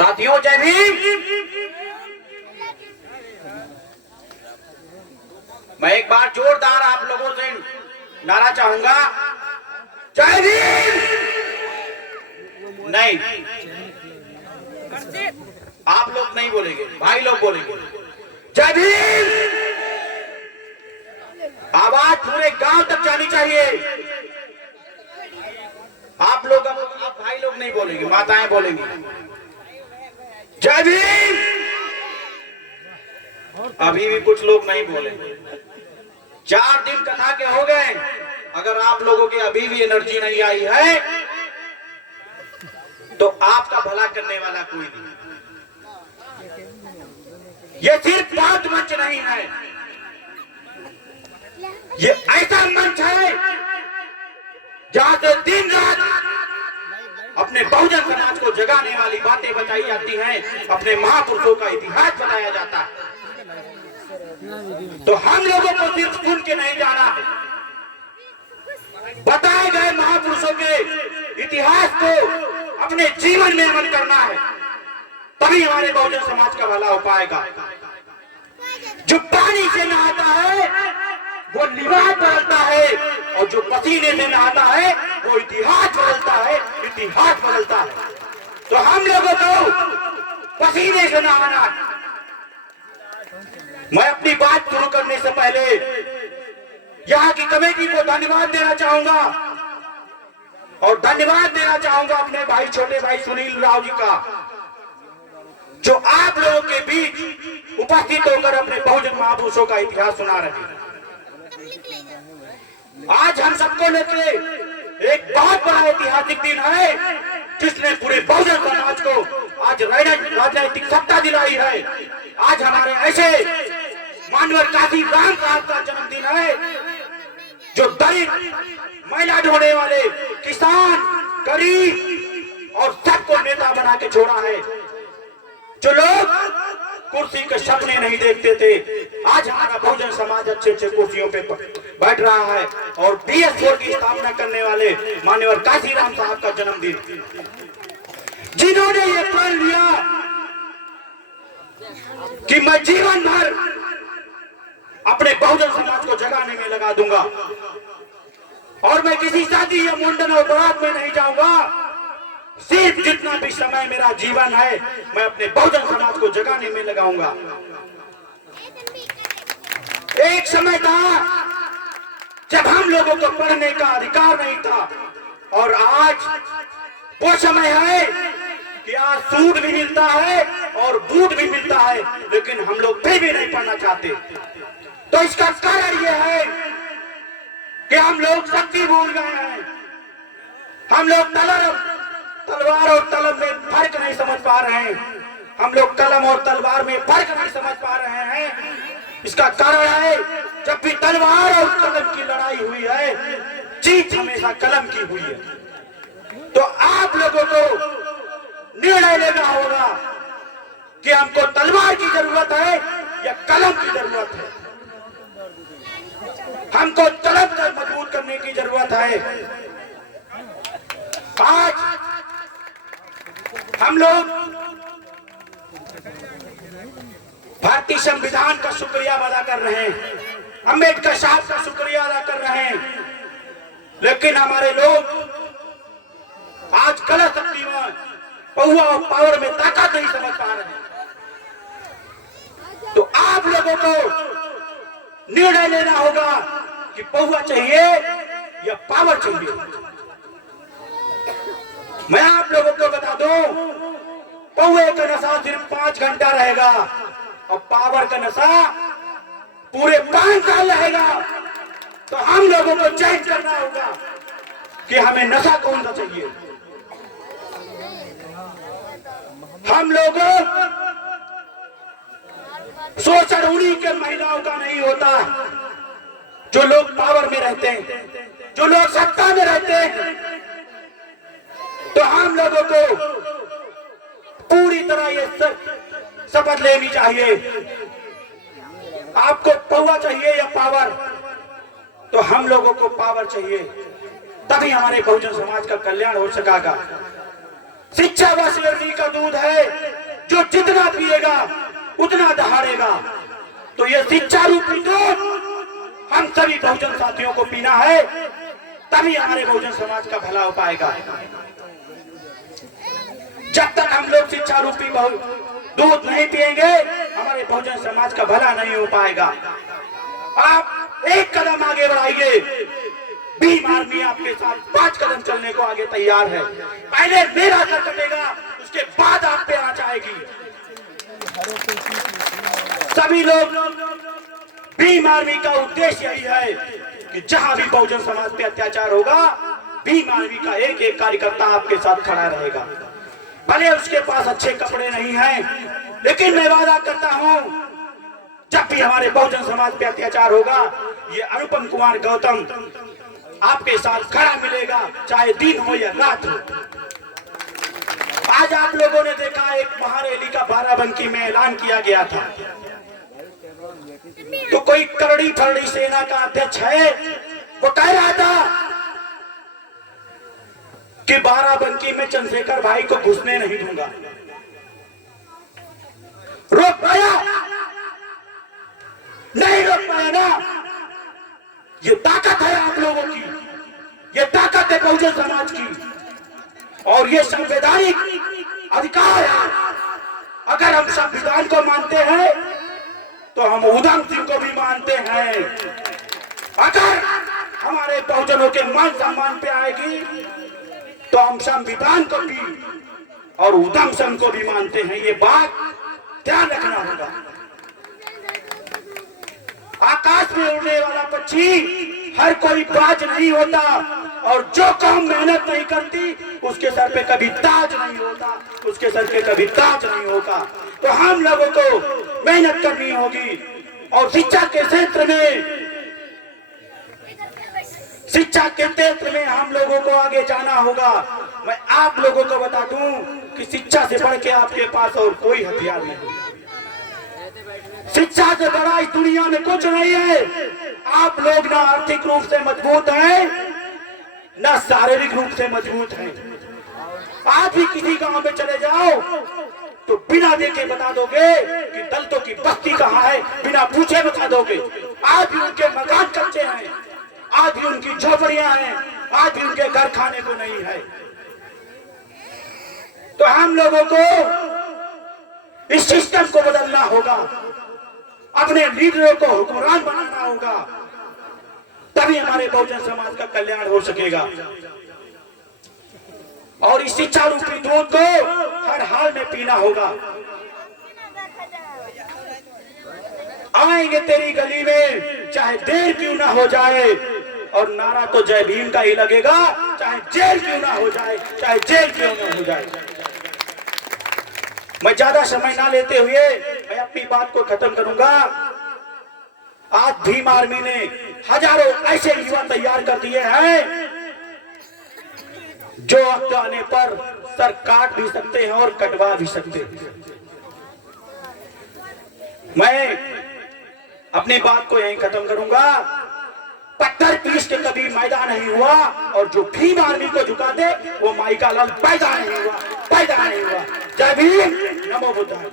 साथियों जय भीम। मैं एक बार जोरदार आप लोगों से नारा चाहूंगा, जय भीम। नहीं, आप लोग नहीं बोलेंगे, भाई लोग बोलेंगे जय भीम। आवाज पूरे गांव तक जानी चाहिए। आप लोग, आप भाई लोग नहीं बोलेंगे, माताएं बोलेंगी जय भीम। अभी भी कुछ लोग नहीं बोले। 4 दिन कथा के हो गए, अगर आप लोगों की अभी भी एनर्जी नहीं आई है तो आपका भला करने वाला कोई नहीं। ये सिर्फ बात मंच नहीं है, ये ऐसा मंच है जहां से दिन रात अपने बहुजन समाज को जगाने वाली बातें बताई जाती हैं, अपने महापुरुषों का इतिहास बताया जाता है। तो हम लोगों को सिर्फ सुन के नहीं जाना है, बताए गए महापुरुषों के इतिहास को अपने जीवन में अमल करना है, तभी हमारे बहुजन समाज का भला हो पाएगा। जो पानी से नहाता है वो निवास बदलता है, और जो पसीने से नहाता है वो इतिहास बदलता है, इतिहास बदलता है। तो हम लोगों को पसीने से नहाना है। मैं अपनी बात शुरू करने से पहले यहाँ की कमेटी को धन्यवाद देना चाहूंगा, और धन्यवाद देना चाहूंगा अपने भाई, छोटे भाई सुनील राव जी का, जो आप लोगों के बीच उपस्थित होकर अपने बहुजन महापुरुषों का इतिहास सुना रहे हैं। आज हम सबको लेकर एक बहुत बड़ा ऐतिहासिक दिन है, जिसने पूरे बहुजन समाज को आज राजनीतिक सत्ता दिलाई है। आज हमारे ऐसे मानवर काशी राम साहब का जन्मदिन है, जो दलित, महिला ढोने वाले, किसान, गरीब और सबको नेता बना के छोड़ा है। जो लोग कुर्सी के सपने नहीं देखते थे, आज हमारा बहुजन समाज अच्छे अच्छे कुर्सियों पे बैठ रहा है। और BS4 की स्थापना करने वाले माननीय काशीराम साहब का जन्मदिन, जिन्होंने ये प्रण लिया कि मैं जीवन भर अपने बहुजन समाज को जगाने में लगा दूंगा, और मैं किसी शादी या मुंडन और बारात में नहीं जाऊंगा। सिर्फ जितना भी समय मेरा जीवन है मैं अपने बहुजन समाज को जगाने में लगाऊंगा। एक समय था जब हम लोगों को पढ़ने का अधिकार नहीं था, और आज वो समय है कि आज सूट भी मिलता है और बूट भी मिलता है, लेकिन हम लोग फिर भी नहीं पढ़ना चाहते। तो इसका कारण यह है कि हम लोग शक्ति भूल गए हैं। हम लोग तलवार और तलम में फर्क नहीं समझ पा रहे हैं। हम लोग कलम और तलवार में फर्क नहीं समझ पा रहे हैं। इसका कारण है, जब भी तलवार और कलम की लड़ाई हुई है, जीत हमेशा कलम की हुई है। तो आप लोगों को निर्णय लेना होगा कि हमको तलवार की जरूरत है या कलम की जरूरत है। हमको तलम को मजबूत करने की जरूरत है। आज हम लोग भारतीय संविधान का शुक्रिया अदा कर रहे हैं, अंबेडकर साहब का शुक्रिया अदा कर रहे हैं, लेकिन हमारे लोग आज गलत शक्ति में, पहुआ और पावर में ताकत नहीं समझ पा रहे हैं। तो आप लोगों को निर्णय लेना होगा कि पहुआ चाहिए या पावर चाहिए। मैं आप लोगों को बता दूं, पौवे का नशा सिर्फ 5 घंटा रहेगा, और पावर का नशा पूरे 5 साल रहेगा। तो हम लोगों को चेंज करना होगा कि हमें नशा कौन सा चाहिए। हम लोगों शोषण उन्हीं के महिलाओं का नहीं होता जो लोग पावर में रहते हैं, जो लोग सत्ता में रहते हैं। तो हम लोगों को पूरी तरह ये शपथ लेनी चाहिए। आपको पौवा चाहिए या पावर? तो हम लोगों को पावर चाहिए, तभी हमारे बहुजन समाज का कल्याण हो सकेगा। शिक्षा व का दूध है, जो जितना पिएगा उतना दहाड़ेगा। तो ये शिक्षा रूपी दूध हम सभी बहुजन साथियों को पीना है, तभी हमारे बहुजन समाज का भला हो पाएगा। जब तक हम लोग शिक्षा रूपी दूध नहीं पिएंगे, हमारे बहुजन समाज का भला नहीं हो पाएगा। आप एक कदम आगे बढ़ाइए, भीम आर्मी आपके साथ 5 कदम चलने को आगे तैयार है। पहले मेरा सर कटेगा, उसके बाद आप पे आंच आएगी। सभी लोग, भीम आर्मी का उद्देश्य यही है कि जहां भी बहुजन समाज पे अत्याचार होगा, भीम आर्मी का एक एक कार्यकर्ता आपके साथ खड़ा रहेगा। भले उसके पास अच्छे कपड़े नहीं हैं, लेकिन मैं वादा करता हूं, जब भी हमारे बहुजन समाज पे अत्याचार होगा, ये अनुपम कुमार गौतम आपके साथ खड़ा मिलेगा, चाहे दिन हो या रात हो। आज आप लोगों ने देखा, एक महारैली का बाराबंकी में ऐलान किया गया था। तो कोई करड़ी फरड़ी सेना का अध्यक्ष है, वो कह रहा था कि बाराबंकी में चंद्रशेखर भाई को घुसने नहीं दूंगा। रोक पाया? नहीं रोक पाया ना। ये ताकत है आप लोगों की, ये ताकत है बहुजन समाज की, और ये संवैधानिक अधिकार है। अगर हम संविधान को मानते हैं तो हम उधम सिंह को भी मानते हैं। अगर हमारे बहुजनों के मान सम्मान पे आएगी तो हम संविधान को भी और उधम सिंह को भी मानते हैं। ये बात ध्यान रखना होगा। आकाश में उड़ने वाला पक्षी हर कोई बाज नहीं होता, और जो कौम मेहनत नहीं करती उसके सर पे कभी ताज नहीं होता, उसके सर पे कभी ताज नहीं होगा। तो हम लोगों को मेहनत करनी होगी, और शिक्षा के क्षेत्र में हम लोगों को आगे जाना होगा। मैं आप लोगों को बता दूं कि शिक्षा से बढ़ के आपके पास और कोई हथियार नहीं। शिक्षा से बड़ा इस दुनिया में कुछ नहीं है। आप लोग ना आर्थिक रूप से मजबूत हैं, ना शारीरिक रूप से मजबूत हैं। आज भी किसी गांव में चले जाओ तो बिना देखे बता दोगे कि दलितों की बस्ती कहाँ है, बिना पूछे बता दोगे। आज भी उनके मकान कच्चे हैं, आज भी उनकी झोपड़ियां हैं, आज भी उनके घर खाने को नहीं है। तो हम लोगों को इस सिस्टम को बदलना होगा, अपने लीडरों को हुक्मरान बनाना होगा, तभी हमारे बहुजन समाज का कल्याण हो सकेगा। और इस शिक्षा रूपी दूध को हर हाल में पीना होगा। आएंगे तेरी गली में, चाहे देर क्यों ना हो जाए, और नारा तो जय भीम का ही लगेगा, चाहे जेल क्यों ना हो जाए, चाहे जेल क्यों ना हो जाए। मैं ज्यादा समय ना लेते हुए मैं अपनी बात को खत्म करूंगा। आज भीम आर्मी ने हजारों ऐसे युवा तैयार कर दिए हैं जो वक्त आने पर सर काट भी सकते हैं और कटवा भी सकते हैं। मैं अपनी बात को यहीं खत्म करूंगा। पत्थर पीस के कभी मैदान नहीं हुआ, और जो भीम आर्मी को झुका दे वो माई का लाल पैदा नहीं हुआ, पैदा नहीं हुआ। जय भीम, नमो बुद्धाय।